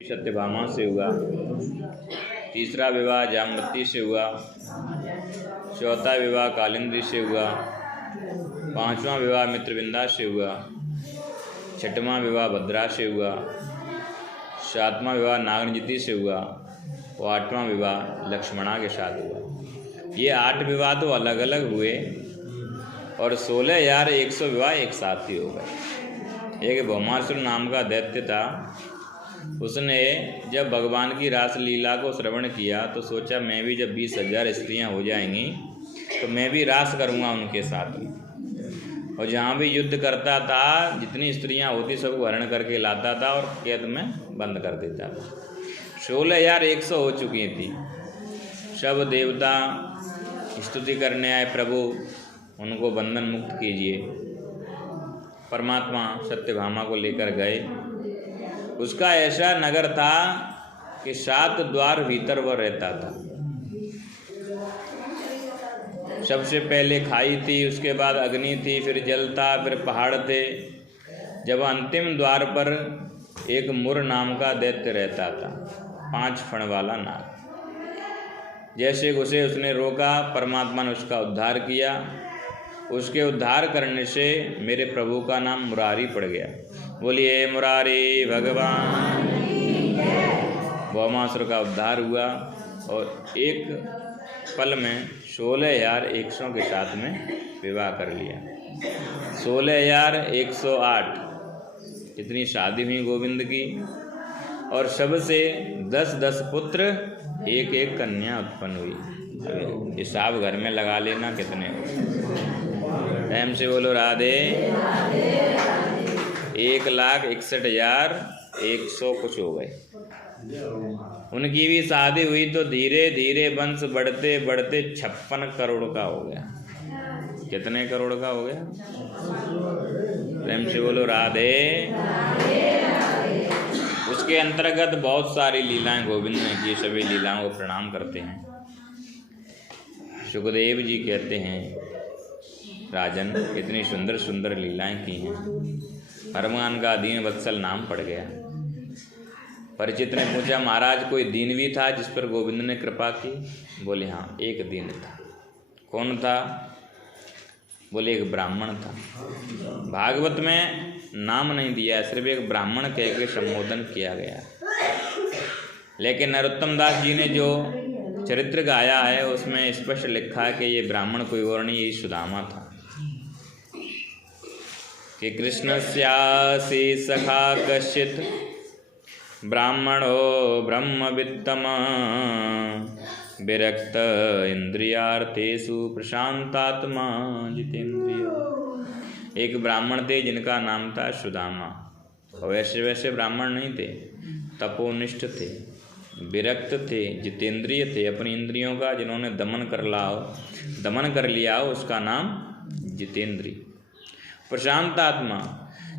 सत्यभामा से हुआ, तीसरा विवाह जामवती से हुआ, चौथा विवाह कालिंदी से हुआ, पांचवां विवाह मित्रविंदा से हुआ, छठवां विवाह भद्रा से हुआ, सातवां विवाह नागनजिति से हुआ और आठवां विवाह लक्ष्मणा के साथ हुआ। ये 8 विवाह तो अलग अलग हुए और 16,100 विवाह एक साथ ही हो गए। एक भौमासुर नाम का दैत्य था, उसने जब भगवान की रासलीला को श्रवण किया तो सोचा मैं भी जब 20,000 स्त्रियां हो जाएंगी तो मैं भी रास करूंगा उनके साथ में। और जहाँ भी युद्ध करता था जितनी स्त्रियां होती सब हरण करके लाता था और कैद में बंद कर देता था। 16,100 हो चुकी थी। सब देवता स्तुति करने आए, प्रभु उनको बंधन मुक्त कीजिए। परमात्मा सत्यभामा को लेकर गए। उसका ऐसा नगर था कि 7 द्वार भीतर वह रहता था। सबसे पहले खाई थी, उसके बाद अग्नि थी, फिर जल था, फिर पहाड़ थे। जब अंतिम द्वार पर एक मुर नाम का दैत्य रहता था, 5 फण वाला नाग। जैसे उसे उसने रोका, परमात्मा ने उसका उद्धार किया। उसके उद्धार करने से मेरे प्रभु का नाम मुरारी पड़ गया। बोलिए मुरारी भगवान। भौमासुर का उद्धार हुआ और एक पल में 16,100 के साथ में विवाह कर लिया। 16,108 इतनी शादी हुई गोविंद की और सबसे 10-10 पुत्र, एक कन्या उत्पन्न हुई। हिसाब घर में लगा लेना कितने टाइम से बोलो राधे। 1,61,100 कुछ हो गए। उनकी भी शादी हुई तो धीरे धीरे वंश बढ़ते बढ़ते 56 करोड़ का हो गया। कितने करोड़ का हो गया? टाइम से बोलो राधे। उसके अंतर्गत बहुत सारी लीलाएं गोविंद ने की। सभी लीलाओं को प्रणाम करते हैं। सुखदेव जी कहते हैं, राजन इतनी सुंदर सुंदर लीलाएं की हैं। हनुमान का दीन वत्सल नाम पड़ गया। परिचित ने पूछा, महाराज कोई दीन भी था जिस पर गोविंद ने कृपा की? बोले हाँ, एक दीन था। कौन था? बोले एक ब्राह्मण था। भागवत में नाम नहीं दिया, सिर्फ एक ब्राह्मण कह के संबोधन किया गया। लेकिन नरोत्तम दास जी ने जो चरित्र गाया है उसमें स्पष्ट लिखा है कि ये ब्राह्मण कोई और नहीं, यही सुदामा था। कि कृष्णस्यासि सखा कश्चित् ब्राह्मणो ब्रह्मवित्तम विरक्त इंद्रियार्थेषु प्रशांतात्मा जितेंद्रिय। एक ब्राह्मण थे जिनका नाम था सुदामा। और वैसे ब्राह्मण नहीं थे, तपोनिष्ठ थे, विरक्त थे, जितेंद्रिय थे। अपनी इंद्रियों का जिन्होंने दमन कर लिया हो उसका नाम जितेंद्रिय। प्रशांत आत्मा,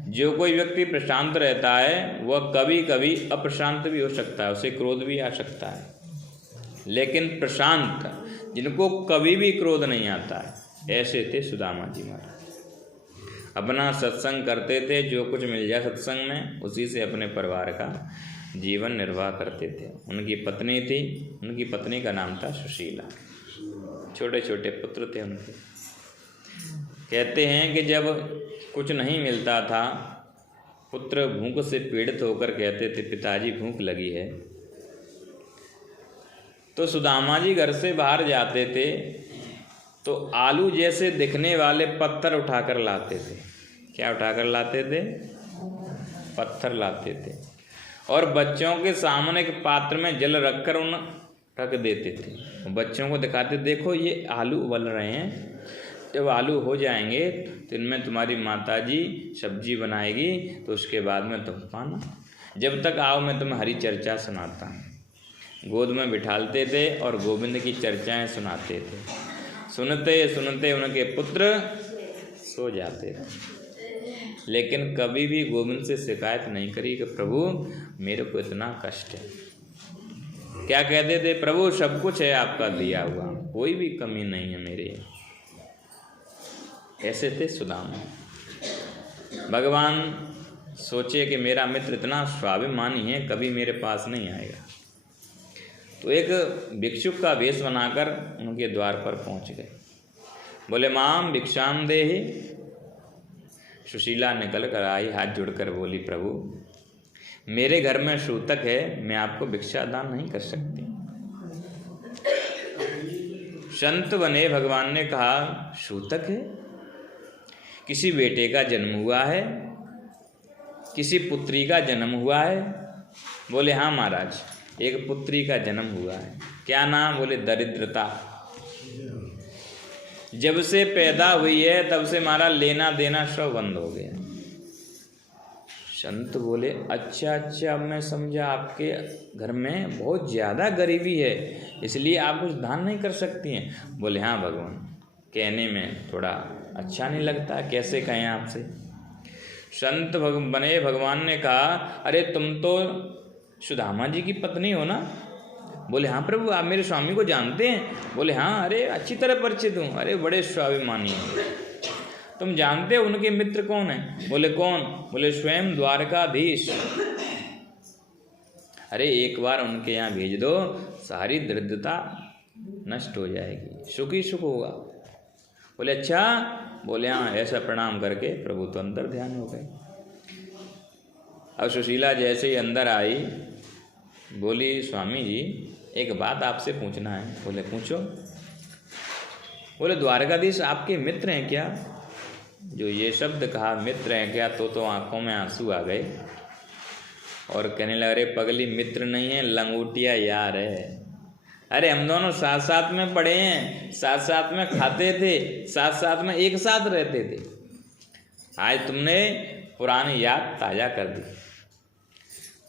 जो कोई व्यक्ति प्रशांत रहता है वह कभी कभी अप्रशांत भी हो सकता है, उसे क्रोध भी आ सकता है। लेकिन प्रशांत, जिनको कभी भी क्रोध नहीं आता है, ऐसे थे सुदामा जी महाराज। अपना सत्संग करते थे, जो कुछ मिल जाए सत्संग में उसी से अपने परिवार का जीवन निर्वाह करते थे। उनकी पत्नी थी, उनकी पत्नी का नाम था सुशीला। छोटे छोटे पुत्र थे उनके। कहते हैं कि जब कुछ नहीं मिलता था, पुत्र भूख से पीड़ित होकर कहते थे पिताजी भूख लगी है, तो सुदामा जी घर से बाहर जाते थे तो आलू जैसे दिखने वाले पत्थर उठाकर लाते थे। क्या उठाकर लाते थे? पत्थर लाते थे। और बच्चों के सामने एक पात्र में जल रखकर उन रख देते थे। बच्चों को दिखाते, देखो ये आलू उबल रहे हैं, जब आलू हो जाएंगे तो इनमें तुम्हारी माताजी सब्जी बनाएगी, तो उसके बाद में तुम पाना। जब तक आओ मैं तुम्हें हरी चर्चा सुनाता हूँ। गोद में बिठालते थे और गोविंद की चर्चाएं सुनाते थे। सुनते सुनते उनके पुत्र सो जाते थे। लेकिन कभी भी गोविंद से शिकायत नहीं करी कि प्रभु मेरे को इतना कष्ट है। क्या कहते थे? प्रभु सब कुछ है आपका दिया हुआ, कोई भी कमी नहीं है मेरे। ऐसे थे सुदामा। भगवान सोचे कि मेरा मित्र इतना स्वाभिमानी है, कभी मेरे पास नहीं आएगा। तो एक भिक्षुक का वेश बनाकर उनके द्वार पर पहुंच गए। बोले माम भिक्षाम देहि। सुशीला निकल कर आई, हाथ जोड़कर बोली प्रभु मेरे घर में सूतक है, मैं आपको भिक्षा दान नहीं कर सकती। संत बने भगवान ने कहा सूतक है, किसी बेटे का जन्म हुआ है, किसी पुत्री का जन्म हुआ है? बोले हाँ महाराज, एक पुत्री का जन्म हुआ है। क्या नाम? बोले दरिद्रता। जब से पैदा हुई है तब से हमारा लेना देना सब बंद हो गया। संत बोले अच्छा अच्छा, अब मैं समझा, आपके घर में बहुत ज़्यादा गरीबी है, इसलिए आप कुछ दान नहीं कर सकती हैं। बोले हाँ भगवान, कहने में थोड़ा अच्छा नहीं लगता, कैसे कहें आपसे। संत बने भगवान ने कहा अरे तुम तो सुदामा जी की पत्नी हो ना? बोले हाँ प्रभु, आप मेरे स्वामी को जानते हैं? बोले हाँ, अरे अच्छी तरह परिचित हूँ, अरे बड़े स्वाभिमानी हैं। तुम जानते हो उनके मित्र कौन है? बोले कौन? बोले स्वयं द्वारकाधीश। अरे एक बार उनके यहाँ भेज दो, सारी दरिद्रता नष्ट हो जाएगी, सुख ही सुख होगा। बोले अच्छा? बोले हाँ। ऐसा प्रणाम करके प्रभु तो अंदर ध्यान हो गए। अब सुशीला जैसे ही अंदर आई, बोली स्वामी जी एक बात आपसे पूछना है। बोले पूछो। बोले द्वारकाधीश आपके मित्र हैं क्या? जो ये शब्द कहा मित्र हैं क्या, तो आंखों में आंसू आ गए और कहने लगे अरे पगली, मित्र नहीं है, लंगोटिया यार है। अरे हम दोनों साथ साथ में पढ़े हैं, साथ साथ में खाते थे, साथ साथ में एक साथ रहते थे। आज तुमने पुरानी याद ताजा कर दी।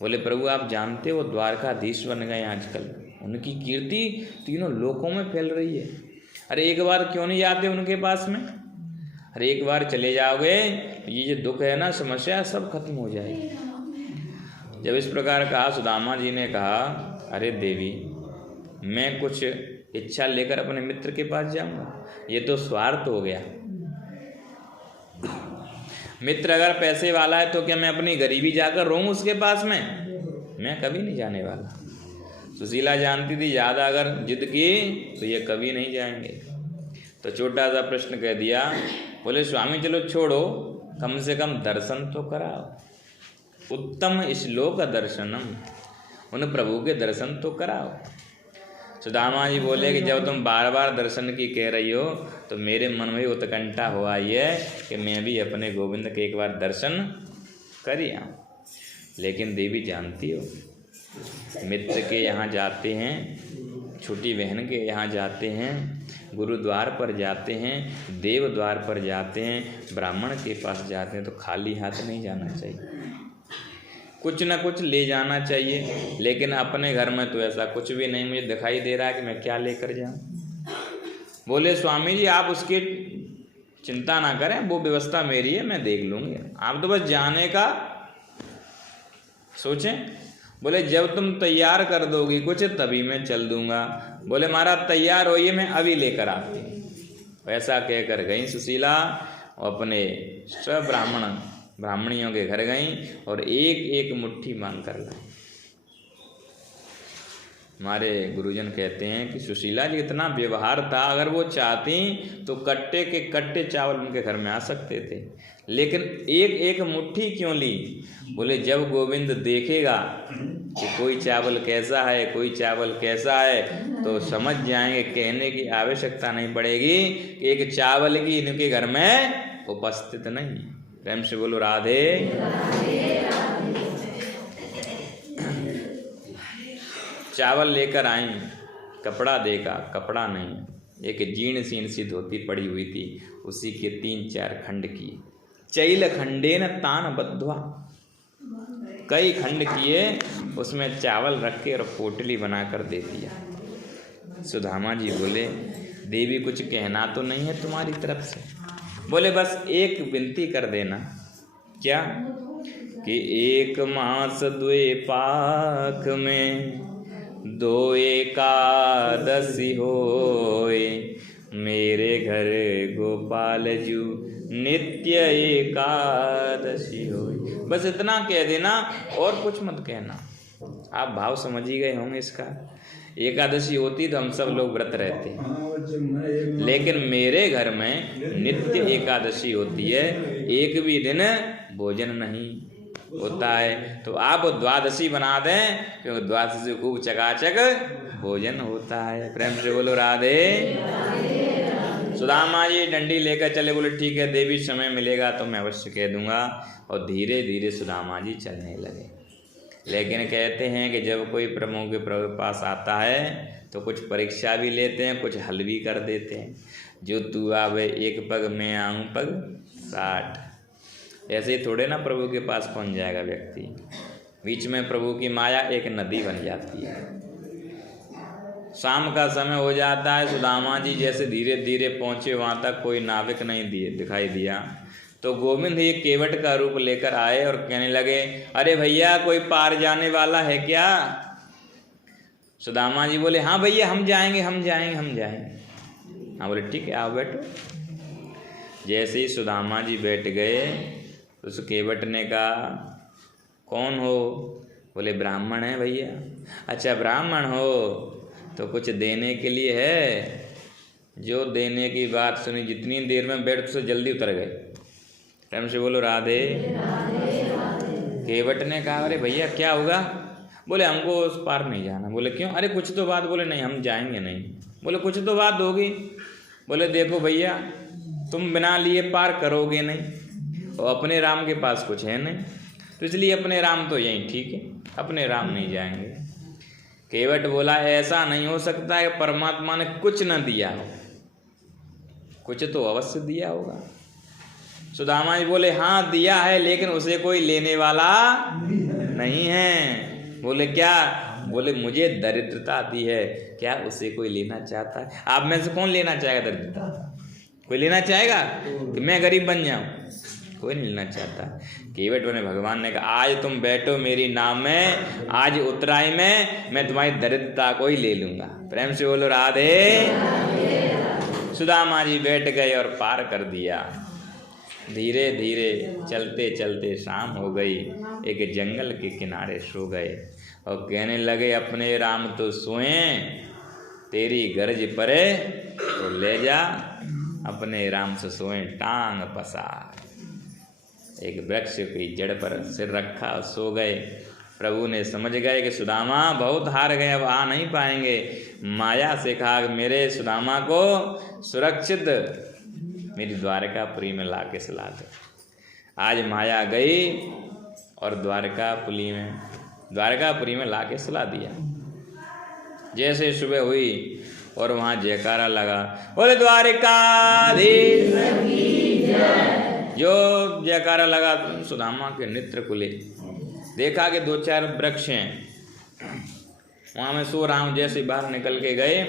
बोले प्रभु आप जानते हो द्वारकाधीश बन गए आजकल, उनकी कीर्ति तीनों लोकों में फैल रही है। अरे एक बार क्यों नहीं जाते उनके पास में? अरे एक बार चले जाओगे, ये जो दुख है ना, समस्या सब खत्म हो जाएगी। जब इस प्रकार कहा, सुदामा जी ने कहा अरे देवी, मैं कुछ इच्छा लेकर अपने मित्र के पास जाऊंगा? ये तो स्वार्थ हो गया। मित्र अगर पैसे वाला है तो क्या मैं अपनी गरीबी जाकर रहूं उसके पास में? मैं कभी नहीं जाने वाला। सुशीला जानती थी ज़्यादा अगर जिद की तो ये कभी नहीं जाएंगे। तो छोटा सा प्रश्न कह दिया। बोले स्वामी चलो छोड़ो, कम से कम दर्शन तो कराओ, उत्तम श्लोक दर्शनम, उन प्रभु के दर्शन तो कराओ। सुदामा जी बोले कि जब तुम बार बार दर्शन की कह रही हो तो मेरे मन में उत्कंठा हो आई है कि मैं भी अपने गोविंद के एक बार दर्शन करिए। लेकिन देवी जानती हो, मित्र के यहाँ जाते हैं, छोटी बहन के यहाँ जाते हैं, गुरुद्वार पर जाते हैं, देव द्वार पर जाते हैं, ब्राह्मण के पास जाते हैं, तो खाली हाथ नहीं जाना चाहिए, कुछ ना कुछ ले जाना चाहिए। लेकिन अपने घर में तो ऐसा कुछ भी नहीं मुझे दिखाई दे रहा है कि मैं क्या लेकर जाऊं। बोले स्वामी जी आप उसकी चिंता ना करें, वो व्यवस्था मेरी है, मैं देख लूँगी, आप तो बस जाने का सोचें। बोले जब तुम तैयार कर दोगी कुछ तभी मैं चल दूंगा। बोले महाराज तैयार होइए, मैं अभी लेकर आती हूँ। ऐसा कहकर गई सुशीला, अपने सब ब्राह्मणियों के घर गईं और एक एक मुट्ठी मांग कर लाई। हमारे गुरुजन कहते हैं कि सुशीला जी इतना व्यवहार था, अगर वो चाहती तो कट्टे के कट्टे चावल उनके घर में आ सकते थे, लेकिन एक एक मुट्ठी क्यों ली? बोले जब गोविंद देखेगा कि कोई चावल कैसा है, कोई चावल कैसा है, तो समझ जाएंगे, कहने की आवश्यकता नहीं पड़ेगी कि एक चावल की इनके घर में उपस्थित नहीं। प्रेम से बोलो राधे। चावल लेकर आई, कपड़ा देखा, कपड़ा नहीं, एक जीर्ण सीन सी धोती पड़ी हुई थी, उसी के 3-4 खंड किए। चैल खंडेन तान बद्ध्वा, कई खंड किए, उसमें चावल रख के और पोटली बनाकर दे दिया। सुदामा जी बोले देवी कुछ कहना तो नहीं है तुम्हारी तरफ से? बोले बस एक विनती कर देना। क्या? कि 1 मास 2 पाख में 2 एकादशी होए, मेरे घर गोपाल जू नित्य एकादशी होए। बस इतना कह देना और कुछ मत कहना। आप भाव समझ ही गए होंगे इसका। एकादशी होती तो हम सब लोग व्रत रहते, लेकिन मेरे घर में नित्य एकादशी होती है, एक भी दिन भोजन नहीं होता है। तो आप द्वादशी बना दें, क्योंकि द्वादशी खूब चकाचक भोजन होता है। प्रेम से बोलो राधे। सुदामा जी डंडी लेकर चले, बोले ठीक है देवी समय मिलेगा तो मैं अवश्य कह दूंगा। और धीरे धीरे सुदामा जी चलने लगे। लेकिन कहते हैं कि जब कोई प्रभु के पास आता है तो कुछ परीक्षा भी लेते हैं, कुछ हल भी कर देते हैं। जो तू आवे एक पग मैं आऊँ पग 60। ऐसे ही थोड़े ना प्रभु के पास पहुंच जाएगा व्यक्ति। बीच में प्रभु की माया एक नदी बन जाती है। शाम का समय हो जाता है, सुदामा जी जैसे धीरे धीरे पहुंचे वहाँ तक कोई नाविक नहीं दिखाई दिया। तो गोविंद एक केवट का रूप लेकर आए और कहने लगे, अरे भैया कोई पार जाने वाला है क्या? सुदामा जी बोले, हाँ भैया हम जाएंगे हम जाएंगे हम जाएंगे। हाँ बोले ठीक है आओ बैठो। जैसे ही सुदामा जी बैठ गए, उस केवट ने कहा, कौन हो? बोले ब्राह्मण है भैया। अच्छा ब्राह्मण हो तो कुछ देने के लिए है? जो देने की बात सुनी, जितनी देर में बैठ से जल्दी उतर गए। प्रेम से बोलो राधे। केवट ने कहा, अरे भैया क्या होगा? बोले हमको उस पार नहीं जाना। बोले क्यों? अरे कुछ तो बात। बोले नहीं हम जाएंगे नहीं। बोले कुछ तो बात होगी। बोले देखो भैया तुम बिना लिए पार करोगे नहीं, और अपने राम के पास कुछ है नहीं, तो इसलिए अपने राम तो यहीं ठीक है, अपने राम नहीं जाएंगे। केवट बोला, ऐसा नहीं हो सकता है परमात्मा ने कुछ न दिया हो, कुछ तो अवश्य दिया होगा। सुदामा जी बोले, हाँ दिया है, लेकिन उसे कोई लेने वाला नहीं है। बोले क्या? बोले मुझे दरिद्रता आती है, क्या उसे कोई लेना चाहता है? आप में से कौन लेना चाहेगा दरिद्रता? कोई लेना चाहेगा कि मैं गरीब बन जाऊं? कोई नहीं लेना चाहता। केवट ने भगवान ने कहा, आज तुम बैठो मेरी नाव में, आज उतराई में मैं तुम्हारी दरिद्रता को ही ले लूंगा। प्रेम से बोलो राधे। सुदामा जी बैठ गए और पार कर दिया। धीरे धीरे चलते चलते शाम हो गई। एक जंगल के किनारे सो गए और कहने लगे, अपने राम तो सोए, तेरी गरज परे तो ले जा, अपने राम से सोए टांग पसार। एक वृक्ष की जड़ पर सिर रखा और सो गए। प्रभु ने समझ गए कि सुदामा बहुत हार गए, अब आ नहीं पाएंगे। माया से कहा, मेरे सुदामा को सुरक्षित मेरी द्वारकापुरी में लाके सुला दो। आज माया गई और द्वारकापुरी में लाके सुला दिया। जैसे सुबह हुई और वहाँ जयकारा लगा, बोले द्वारकाधीश। जो जयकारा लगा सुदामा के नेत्र खुले। देखा कि 2-4 वृक्ष हैं, वहाँ में सो रहा हूँ। जैसे बाहर निकल के गए,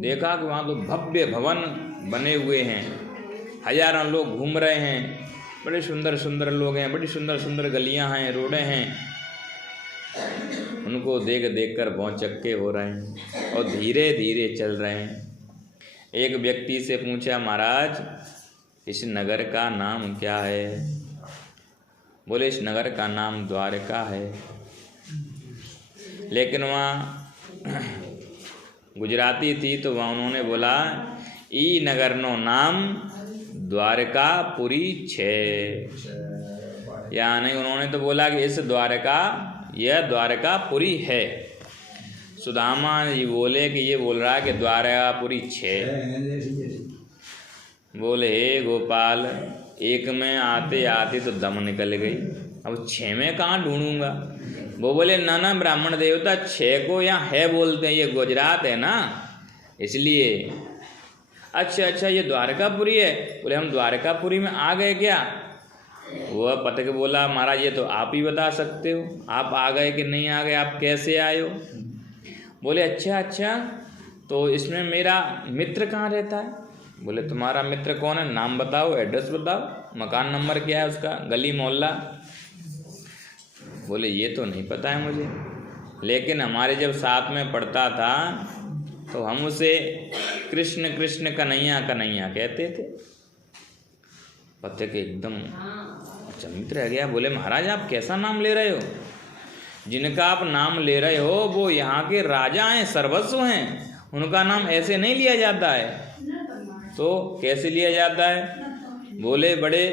देखा कि वहाँ तो भव्य भवन बने हुए हैं, हजारों लोग घूम रहे हैं, बड़े सुंदर सुंदर लोग हैं, बड़ी सुंदर सुंदर गलियां हैं, रोडें हैं। उनको देख देख कर भौचक्के हो रहे हैं और धीरे धीरे चल रहे हैं। एक व्यक्ति से पूछा, महाराज इस नगर का नाम क्या है? बोले इस नगर का नाम द्वारका है। लेकिन वहाँ गुजराती थी तो वहाँ उन्होंने बोला, ई नगर नो नाम द्वारकापुरी छे। या नहीं, उन्होंने तो बोला कि इस द्वारका, यह द्वारकापुरी है। सुदामा जी बोले कि ये बोल रहा है कि द्वारकापुरी छे। बोले हे गोपाल, एक में आते आते तो दम निकल गई, अब 6 में कहाँ ढूंढूंगा? वो बोले ना ना ब्राह्मण देवता 6 को यहाँ है बोलते हैं, ये गुजरात है ना इसलिए। अच्छा ये द्वारकापुरी है? बोले हम द्वारकापुरी में आ गए क्या? वह पटक बोला, महाराज ये तो आप ही बता सकते हो, आप आ गए कि नहीं आ गए, आप कैसे आए हो? बोले अच्छा तो इसमें मेरा मित्र कहाँ रहता है? बोले तुम्हारा मित्र कौन है? नाम बताओ, एड्रेस बताओ, मकान नंबर क्या है उसका, गली मोहल्ला। बोले ये तो नहीं पता है मुझे, लेकिन हमारे जब साथ में पढ़ता था तो हम उसे कृष्ण कृष्ण कन्हैया कन्हैया कहते थे। पते के एकदम अचंभित रह गया, बोले महाराज आप कैसा नाम ले रहे हो? जिनका आप नाम ले रहे हो वो यहाँ के राजा हैं, सर्वस्व हैं, उनका नाम ऐसे नहीं लिया जाता है। तो कैसे लिया जाता है? बोले बड़े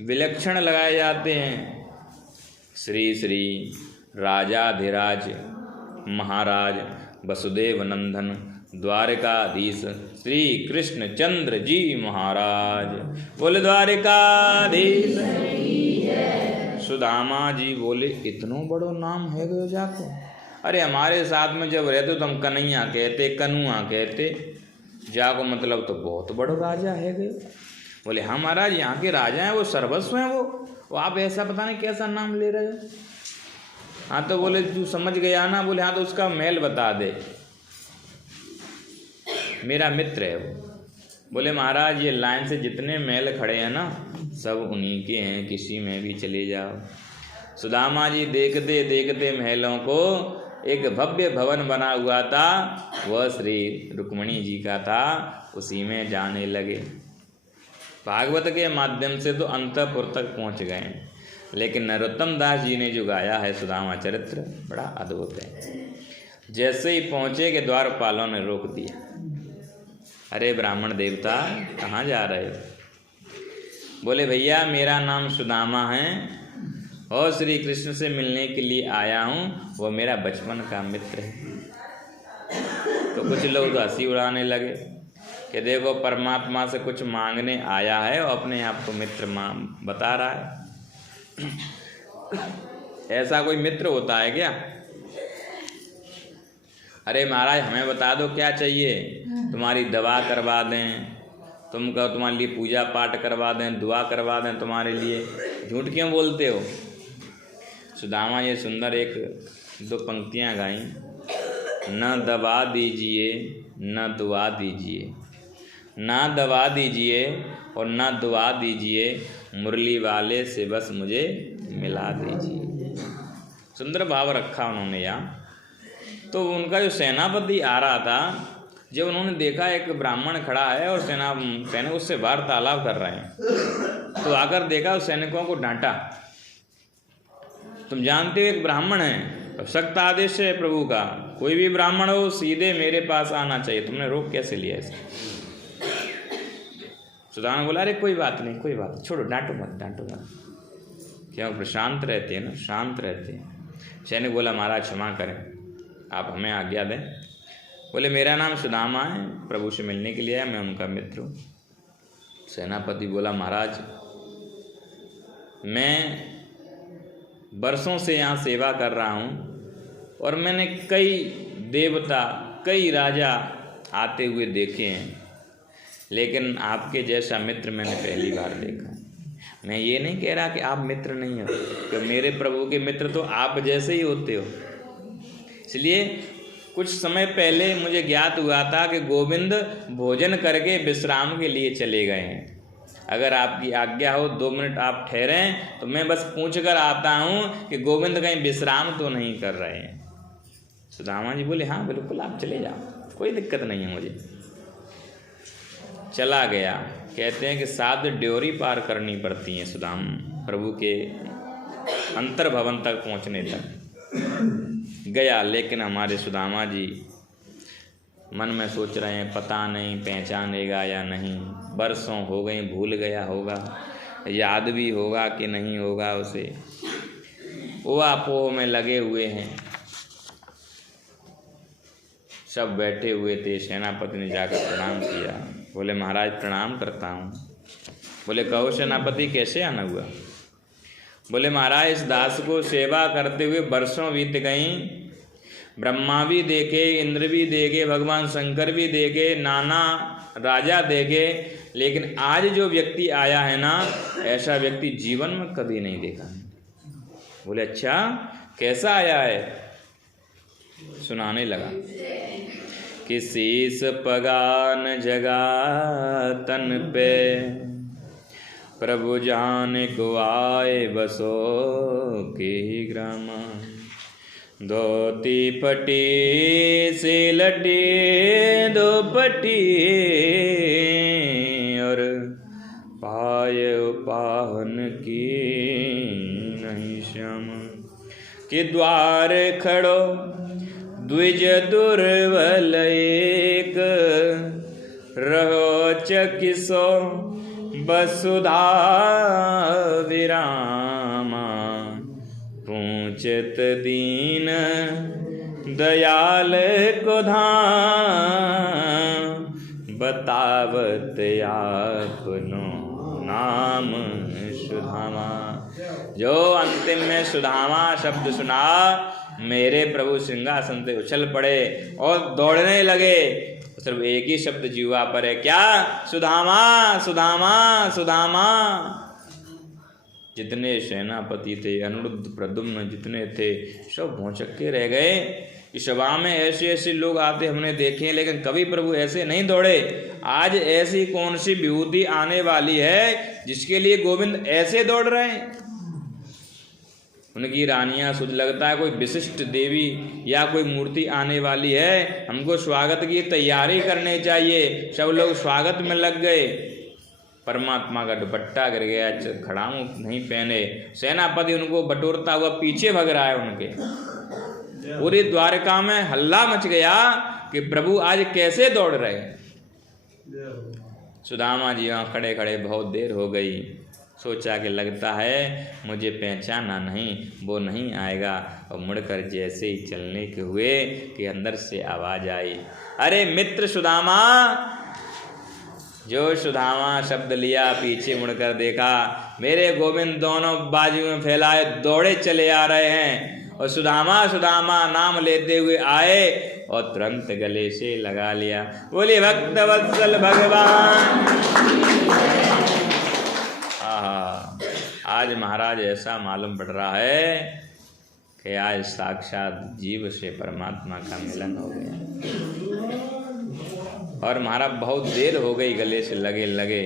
विलक्षण लगाए जाते हैं, श्री श्री राजाधिराज महाराज वसुदेव नंदन द्वारकाधीश श्री कृष्ण चंद्र जी महाराज। बोले द्वारकाधीश। सुदामा जी बोले इतनो बड़ो नाम है गयो जाको? अरे हमारे साथ में जब रहते तो हम कन्हैया कहते, कनुआ कहते, जाको मतलब तो बहुत बड़ो राजा है गयो। बोले हाँ महाराज यहाँ के राजा हैं, वो सर्वस्व हैं वो आप ऐसा पता नहीं कैसा नाम ले रहे हो। हाँ तो बोले तू समझ गया ना? बोले हाँ तो उसका महल बता दे, मेरा मित्र है वो। बोले महाराज ये लाइन से जितने महल खड़े हैं ना सब उन्हीं के हैं, किसी में भी चले जाओ। सुदामा जी देखते देखते महलों को, एक भव्य भवन बना हुआ था वह श्री रुक्मिणी जी का था, उसी में जाने लगे। भागवत के माध्यम से तो अंतःपुर तक पहुँच गए, लेकिन नरोत्तम दास जी ने जो गाया है सुदामा चरित्र बड़ा अद्भुत है। जैसे ही पहुँचे कि द्वारपालों ने रोक दिया, अरे ब्राह्मण देवता कहाँ जा रहे हो? बोले भैया मेरा नाम सुदामा है और श्री कृष्ण से मिलने के लिए आया हूँ, वो मेरा बचपन का मित्र है। तो कुछ लोग तो हंसी उड़ाने लगे कि देखो परमात्मा से कुछ मांगने आया है और अपने आप को मित्र बता रहा है। ऐसा कोई मित्र होता है क्या? अरे महाराज हमें बता दो क्या चाहिए, तुम्हारी दवा करवा दें, तुम कहो तुम्हारे लिए पूजा पाठ करवा दें, दुआ करवा दें तुम्हारे लिए, झूठ क्यों बोलते हो? सुदामा ये सुंदर एक दो पंक्तियाँ गाई, न दवा दीजिए न दुआ दीजिए, ना दवा दीजिए और ना दुआ दीजिए, मुरली वाले से बस मुझे मिला दीजिए। सुंदर भाव रखा उन्होंने यहाँ। तो उनका जो सेनापति आ रहा था, जब उन्होंने देखा एक ब्राह्मण खड़ा है और सैनिक उससे वार्तालाप कर रहे हैं, तो आकर देखा उस सैनिकों को डांटा। तुम जानते हो एक ब्राह्मण है, सख्त आदेश है प्रभु का, कोई भी ब्राह्मण हो सीधे मेरे पास आना चाहिए, तुमने रोक कैसे लिया इसे? सुदामा बोला अरे कोई बात नहीं, कोई बात नहीं, छोड़ो, डांटो मत। क्यों? प्रशांत रहते हैं ना, शांत रहते हैं। सैनिक बोला महाराज क्षमा करें, आप हमें आज्ञा दें। बोले मेरा नाम सुदामा है, प्रभु से मिलने के लिए आया, मैं उनका मित्र हूँ। सेनापति बोला महाराज मैं बरसों से यहाँ सेवा कर रहा हूँ और मैंने कई देवता कई राजा आते हुए देखे हैं, लेकिन आपके जैसा मित्र मैंने पहली बार देखा। मैं ये नहीं कह रहा कि आप मित्र नहीं हो, कि मेरे प्रभु के मित्र तो आप जैसे ही होते हो। इसलिए कुछ समय पहले मुझे ज्ञात हुआ था कि गोविंद भोजन करके विश्राम के लिए चले गए हैं। अगर आपकी आज्ञा हो 2 मिनट आप ठहरें तो मैं बस पूछ कर आता हूँ कि गोविंद कहीं विश्राम तो नहीं कर रहे हैं। सुदामा जी बोले हाँ बिल्कुल आप चले जाओ, कोई दिक्कत नहीं है मुझे। चला गया। कहते हैं कि 7 ड्योरी पार करनी पड़ती हैं सुदाम प्रभु के अंतर भवन तक पहुँचने तक गया, लेकिन हमारे सुदामा जी मन में सोच रहे हैं पता नहीं पहचानेगा या नहीं, बरसों हो गए, भूल गया होगा, याद भी होगा कि नहीं होगा उसे। वो आपो में लगे हुए हैं, सब बैठे हुए थे। सेनापति ने जाकर प्रणाम किया। बोले महाराज प्रणाम करता हूँ। बोले कहो सेनापति कैसे आना हुआ? बोले महाराज इस दास को सेवा करते हुए वर्षों बीत गई, ब्रह्मा भी देखे, इंद्र भी देखे, भगवान शंकर भी देखे, नाना राजा देखे, लेकिन आज जो व्यक्ति आया है ना, ऐसा व्यक्ति जीवन में कभी नहीं देखा। बोले अच्छा कैसा आया है? सुनाने लगा कि शीस पगान जगा तन पे, प्रभु जान को आए बसो के ग्रामा, धोती पटी से लटी 2 पटी, और पाय पाहन की कि द्वार खड़ो द्विज दुर्बल एक, रहो चकिसो वसुधा विरामा। पूछत दीन दयाल को धाम, बतावत आपनो नाम सुधामा। जो अंतिम में सुधामा शब्द सुना, मेरे प्रभु सिंहासन से उछल पड़े और दौड़ने लगे। सिर्फ एक ही शब्द जीवा पर है, क्या? सुदामा सुदामा सुदामा। जितने सेनापति थे, अनिरुद्ध प्रद्युम्न जितने थे, सब भौचक्के रह गए। इस सभा में ऐसे ऐसे लोग आते हमने देखे, लेकिन कभी प्रभु ऐसे नहीं दौड़े। आज ऐसी कौन सी विभूति आने वाली है जिसके लिए गोविंद ऐसे दौड़ रहे हैं? उनकी रानियां सोच लगता है कोई विशिष्ट देवी या कोई मूर्ति आने वाली है, हमको स्वागत की तैयारी करनी चाहिए। सब लोग स्वागत में लग गए। परमात्मा का दुपट्टा गिर गया, खड़ाऊ नहीं पहने, सेनापति उनको बटोरता हुआ पीछे भग रहा है उनके। पूरी द्वारका में हल्ला मच गया कि प्रभु आज कैसे दौड़ रहे हैं। सुदामा जी वहाँ खड़े खड़े बहुत देर हो गई। सोचा कि लगता है मुझे पहचाना नहीं, वो नहीं आएगा। और मुड़कर जैसे ही चलने के हुए कि अंदर से आवाज आई, अरे मित्र सुदामा। जो सुदामा शब्द लिया, पीछे मुड़कर देखा, मेरे गोविंद दोनों बाजू में फैलाए दौड़े चले आ रहे हैं। और सुदामा सुदामा नाम लेते हुए आए और तुरंत गले से लगा लिया। बोले भक्त वत्सल भगवान। आज महाराज ऐसा मालूम पड़ रहा है कि आज साक्षात जीव से परमात्मा का मिलन हो गया। और महाराज बहुत देर हो गई, गले से लगे लगे।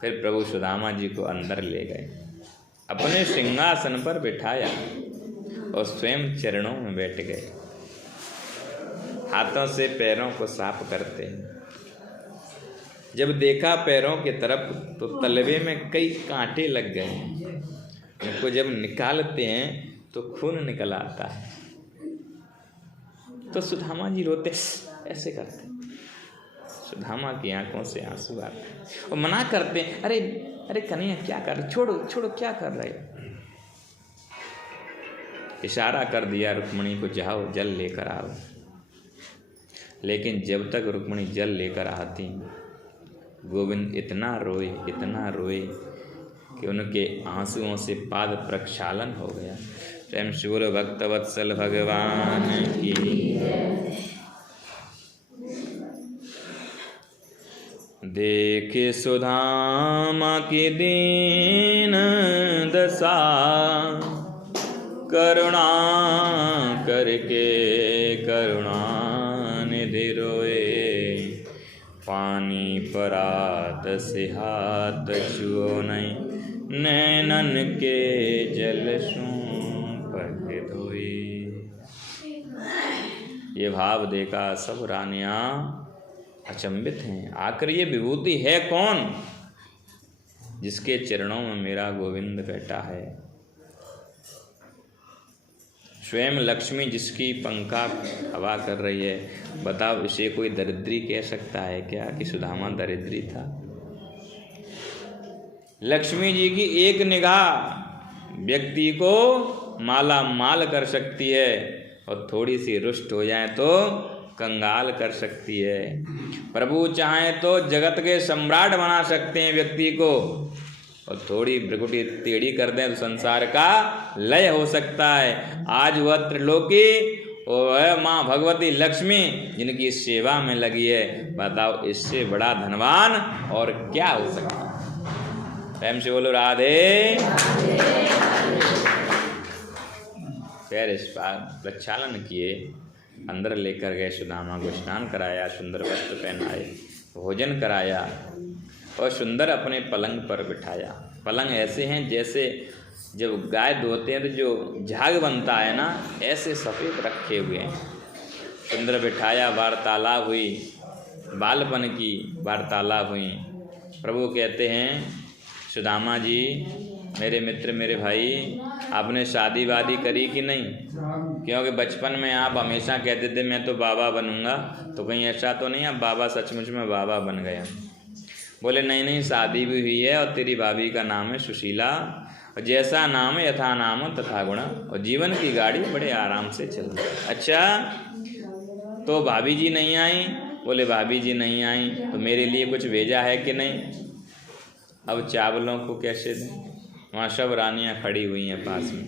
फिर प्रभु सुदामा जी को अंदर ले गए, अपने सिंहासन पर बिठाया और स्वयं चरणों में बैठ गए। हाथों से पैरों को साफ करते हैं। जब देखा पैरों की तरफ तो तलवे में कई कांटे लग गए। उनको जब निकालते हैं तो खून निकल आता है। तो सुदामा जी रोते, ऐसे करते। सुदामा की आंखों से आंसू आते और मना करते, अरे अरे कन्हैया क्या कर रहे, छोड़ो छोड़ो, क्या कर रहे। इशारा कर दिया रुक्मणी को, जाओ जल लेकर आओ। लेकिन जब तक रुक्मणी जल लेकर आती, गोविंद इतना रोए कि उनके आंसुओं से पाद प्रक्षालन हो गया। स्वयं शूर भक्त वत्सल भगवान की। देखे सुदामा की दीन दशा, करुणा करके करुणा निधि रोए। पानी परात से हाथ छुओ नहीं, नैनन के जल सूं पग धोए। ये भाव देखा सब रानियां अचंभित हैं। आखिर ये विभूति है कौन जिसके चरणों में मेरा गोविंद बैठा है? स्वयं लक्ष्मी जिसकी पंखा हवा कर रही है। बताओ, इसे कोई दरिद्री कह सकता है क्या कि सुदामा दरिद्री था? लक्ष्मी जी की एक निगाह व्यक्ति को माला माल कर सकती है और थोड़ी सी रुष्ट हो जाए तो कंगाल कर सकती है। प्रभु चाहें तो जगत के सम्राट बना सकते हैं व्यक्ति को, और थोड़ी भ्रकुटी टेढ़ी कर दें तो संसार का लय हो सकता है। आज वह त्रिलोकी और माँ भगवती लक्ष्मी जिनकी सेवा में लगी है, बताओ इससे बड़ा धनवान और क्या हो सकता है? प्रेम से बोलो राधे। फिर इस बार प्रक्षालन किए, अंदर लेकर गए, सुदामा को स्नान कराया, सुंदर वस्त्र पहनाए, भोजन कराया और सुंदर अपने पलंग पर बिठाया। पलंग ऐसे हैं जैसे जब गाय धोते हैं तो जो झाग बनता है ना, ऐसे सफ़ेद रखे हुए हैं। सुंदर बिठाया, वार्तालाप हुई, बालपन की वार्तालाप हुई। प्रभु कहते हैं, सुदामा जी मेरे मित्र, मेरे भाई, आपने शादी वादी करी कि नहीं? क्योंकि बचपन में आप हमेशा कहते थे मैं तो बाबा बनूंगा, तो कहीं ऐसा तो नहीं आप बाबा सचमुच में बाबा बन गया? बोले नहीं नहीं, शादी भी हुई है और तेरी भाभी का नाम है सुशीला, और जैसा नाम यथा नाम तथा गुण, और जीवन की गाड़ी बड़े आराम से चल रही। अच्छा, तो भाभी जी नहीं आई? बोले भाभी जी नहीं आई, तो मेरे लिए कुछ भेजा है कि नहीं? अब चावलों को कैसे दें? वहाँ सब रानियाँ खड़ी हुई हैं पास में।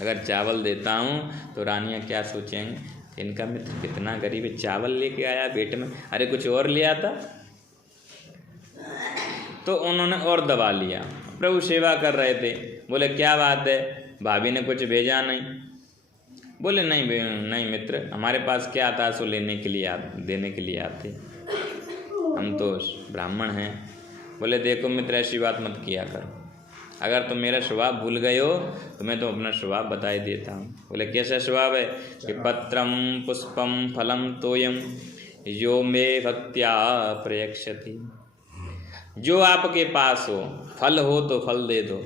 अगर चावल देता हूँ तो रानियाँ क्या सोचेंगे, इनका मित्र कितना गरीब है, चावल लेके आया पेट में, अरे कुछ और ले आता। तो उन्होंने और दबा लिया। प्रभु सेवा कर रहे थे, बोले क्या बात है, भाभी ने कुछ भेजा नहीं? बोले नहीं नहीं मित्र, हमारे पास क्या था सो लेने के लिए देने के लिए आते, हम तो ब्राह्मण हैं। बोले देखो मित्र, ऐसी बात मत किया करो, अगर तुम मेरा स्वभाव भूल गए हो तो मैं तो अपना स्वभाव बता ही देता हूँ। बोले कैसा स्वभाव है? कि पत्रम पुष्पम फलम तोयम यो मे भक्त्या प्रयक्षति। जो आपके पास हो, फल हो तो फल दे दो,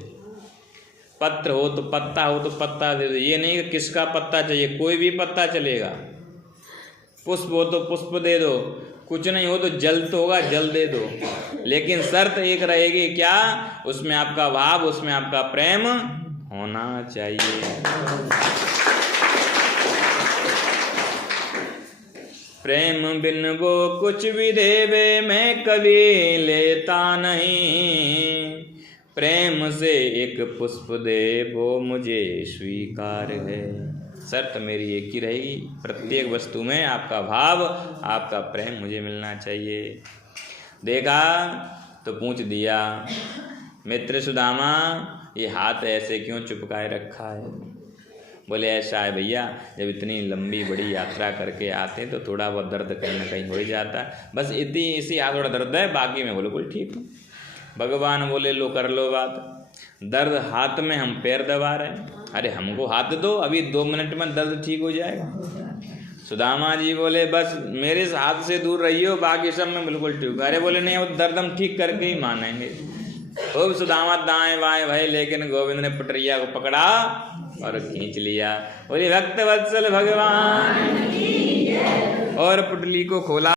पत्र हो तो पत्ता हो तो पत्ता दे दो। ये नहीं कि किसका पत्ता चाहिए, कोई भी पत्ता चलेगा। पुष्प हो तो पुष्प दे दो, कुछ नहीं हो तो जल तो होगा, जल दे दो, लेकिन शर्त एक रहेगी, क्या? उसमें आपका भाव, उसमें आपका प्रेम होना चाहिए। प्रेम बिन वो कुछ भी देवे मैं कभी लेता नहीं, प्रेम से एक पुष्प दे वो मुझे स्वीकार है। शर्त मेरी एक ही रहेगी, प्रत्येक वस्तु में आपका भाव, आपका प्रेम मुझे मिलना चाहिए। देखा तो पूछ दिया, मित्र सुदामा ये हाथ ऐसे क्यों चिपकाए रखा है? बोले ऐसा है भैया, जब इतनी लंबी बड़ी यात्रा करके आते हैं तो थोड़ा बहुत दर्द कहीं ना कहीं हो ही जाता है, बस इसी हाथ थोड़ा दर्द है, बाकी मैं बिल्कुल ठीक हूँ। भगवान बोले लो कर लो बात, दर्द हाथ में, हम पैर दबा रहे हैं, अरे हमको हाथ दो, अभी 2 मिनट में दर्द ठीक हो जाएगा। सुदामा जी बोले बस मेरे हाथ से दूर रहियो, बाकी सब में बिल्कुल ठीक। अरे बोले नहीं, वो दर्द हम ठीक करके ही मानेंगे। खूब सुदामा दाएं बाएं भाई, लेकिन गोविंद ने पटरिया को पकड़ा और खींच लिया। बोले भक्त वत्सल भगवान, और पुटली को खोला।